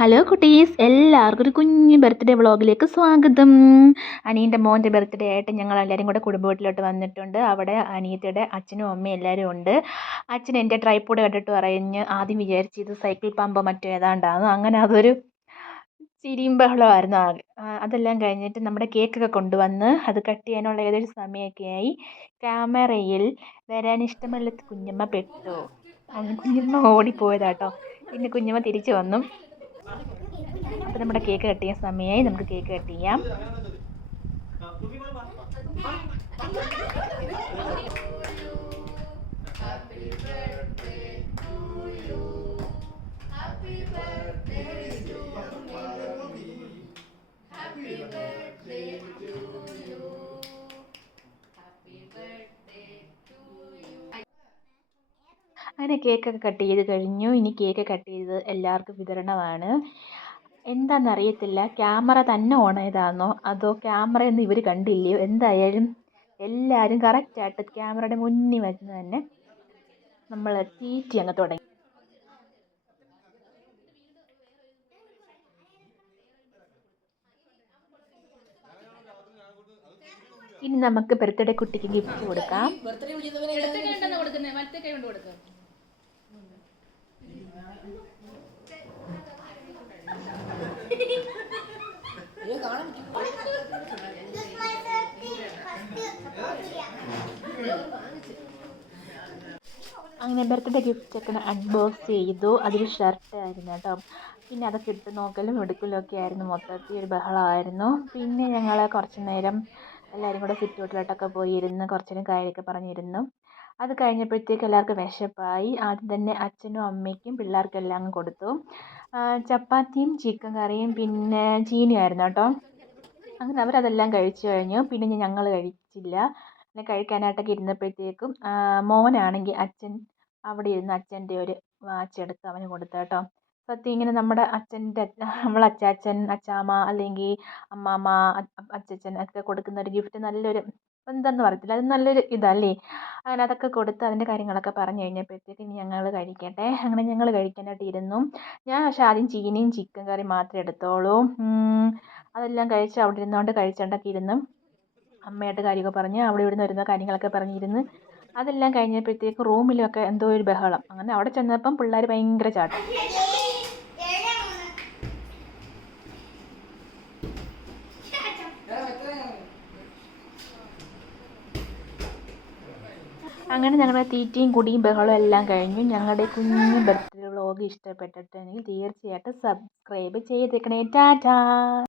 Hello കുട്ടീസ്, എല്ലാവർക്കും ഒരു കുഞ്ഞു ബർത്ത്ഡേ വ്ളോഗിലേക്ക് സ്വാഗതം. അനിയൻ്റെ മോൻ്റെ ബർത്ത്ഡേ ആയിട്ട് ഞങ്ങൾ എല്ലാവരും കൂടെ കുടുംബ വീട്ടിലോട്ട് വന്നിട്ടുണ്ട്. അവിടെ അനിയത്തിയുടെ അച്ഛനും അമ്മയും എല്ലാവരും ഉണ്ട്. അച്ഛൻ എൻ്റെ ട്രൈപ്പോഡ് കണ്ടിട്ട് പറഞ്ഞ് ആദ്യം വിചാരിച്ച് ഇത് സൈക്കിൾ പമ്പോ മറ്റോ ഏതാണ്ടാണ്. അങ്ങനെ അതൊരു ചിരിയും ബഹളമായിരുന്നു ആകെ. അതെല്ലാം കഴിഞ്ഞിട്ട് നമ്മുടെ കേക്കൊക്കെ കൊണ്ടുവന്ന് അത് കട്ട് ചെയ്യാനുള്ള ഏതൊരു സമയമൊക്കെ ആയി. ക്യാമറയിൽ വരാനിഷ്ടമുള്ള കുഞ്ഞമ്മ പെട്ടു. കുഞ്ഞമ്മ ഓടിപ്പോയതാട്ടോ. പിന്നെ കുഞ്ഞമ്മ തിരിച്ചു വന്നു. അപ്പോൾ നമ്മുടെ കേക്ക് കട്ട് ചെയ്യാൻ സമയമായി. നമുക്ക് കേക്ക് കട്ട് ചെയ്യാം. അങ്ങനെ കേക്കൊക്കെ കട്ട് ചെയ്ത് കഴിഞ്ഞു. ഇനി കേക്ക് കട്ട് ചെയ്ത് എല്ലാവർക്കും വിതരണമാണ്. എന്താണെന്നറിയത്തില്ല, ക്യാമറ തന്നെ ഓൺ ചെയ്താണോ അതോ ക്യാമറയൊന്നും ഇവർ കണ്ടില്ലയോ, എന്തായാലും എല്ലാവരും കറക്റ്റായിട്ട് ക്യാമറയുടെ മുന്നിൽ വെച്ച് തന്നെ നമ്മൾ തീറ്റി അങ്ങ് തുടങ്ങി. ഇനി നമുക്ക് ബർത്ത്ഡേ കുട്ടിക്ക് ഗിഫ്റ്റ് കൊടുക്കാം. അങ്ങനെ ബർത്ത്ഡേ ഗിഫ്റ്റ് ഒക്കെ അൺബോക്സ് ചെയ്തു. അതൊരു ഷർട്ടായിരുന്നു കേട്ടോ. പിന്നെ അതൊക്കെ ഇട്ട് നോക്കലും എടുക്കലും ഒക്കെ ആയിരുന്നു. മൊത്തത്തിൽ ഒരു ബഹളമായിരുന്നു. പിന്നെ ഞങ്ങൾ കുറച്ച് നേരം എല്ലാവരും കൂടെ സിറ്റൗട്ടിലോട്ടൊക്കെ പോയി ഇരുന്ന് കുറച്ച് നേരം കാര്യമൊക്കെ പറഞ്ഞിരുന്നു. അത് കഴിഞ്ഞപ്പോഴത്തേക്ക് എല്ലാവർക്കും വിശപ്പായി. ആദ്യം തന്നെ അച്ഛനും അമ്മയ്ക്കും പിള്ളേർക്കെല്ലാം അങ്ങ് കൊടുത്തു. ചപ്പാത്തിയും ചിക്കൻ കറിയും പിന്നെ ചീനിയായിരുന്നു കേട്ടോ. അങ്ങനെ അവരതെല്ലാം കഴിച്ചു കഴിഞ്ഞു. പിന്നെ ഞങ്ങൾ കഴിച്ചില്ല. പിന്നെ കഴിക്കാനായിട്ടൊക്കെ ഇരുന്നപ്പോഴത്തേക്കും മോനാണെങ്കിൽ അച്ഛൻ അവിടെ ഇരുന്ന് അച്ഛൻ്റെ ഒരു വാച്ച് എടുത്ത് അവന് കൊടുത്തു കേട്ടോ. സത്യം ഇങ്ങനെ നമ്മുടെ അച്ഛൻ്റെ നമ്മൾ അച്ചാച്ചൻ, അച്ചാമ്മ അല്ലെങ്കിൽ അമ്മാമ്മ, അച്ചച്ചൻ ഒക്കെ കൊടുക്കുന്ന ഒരു ഗിഫ്റ്റ് നല്ലൊരു എന്തെന്ന് പറയത്തില്ല, അത് നല്ലൊരു ഇതല്ലേ. അങ്ങനെ അതൊക്കെ കൊടുത്ത് അതിൻ്റെ കാര്യങ്ങളൊക്കെ പറഞ്ഞു കഴിഞ്ഞപ്പോഴത്തേക്ക് ഇനി ഞങ്ങൾ കഴിക്കട്ടെ. അങ്ങനെ ഞങ്ങൾ കഴിക്കാനായിട്ട് ഇരുന്നു. ഞാൻ പക്ഷേ ആദ്യം ചീനിയും ചിക്കൻ കറി മാത്രമേ എടുത്തോളൂ. അതെല്ലാം കഴിച്ച് അവിടെ ഇരുന്നുകൊണ്ട് കഴിച്ചുകൊണ്ടൊക്കെ ഇരുന്ന് അമ്മയായിട്ട് കാര്യമൊക്കെ പറഞ്ഞ് അവിടെ ഇവിടുന്ന് വരുന്ന കാര്യങ്ങളൊക്കെ പറഞ്ഞിരുന്ന് അതെല്ലാം കഴിഞ്ഞപ്പോഴത്തേക്ക് റൂമിലൊക്കെ എന്തോ ഒരു ബഹളം. അങ്ങനെ അവിടെ ചെന്നപ്പം പിള്ളേർ ഭയങ്കര ചാട്ടം. അങ്ങനെ ഞങ്ങളുടെ തീറ്റയും കുടിയും ബഹളവും എല്ലാം കഴിഞ്ഞു. ഞങ്ങളുടെ കുഞ്ഞു ബർത്ത്ഡേ വ്ളോഗ് ഇഷ്ടപ്പെട്ടിട്ടുണ്ടെങ്കിൽ തീർച്ചയായിട്ടും സബ്സ്ക്രൈബ് ചെയ്തേക്കണേ. ടാറ്റാ.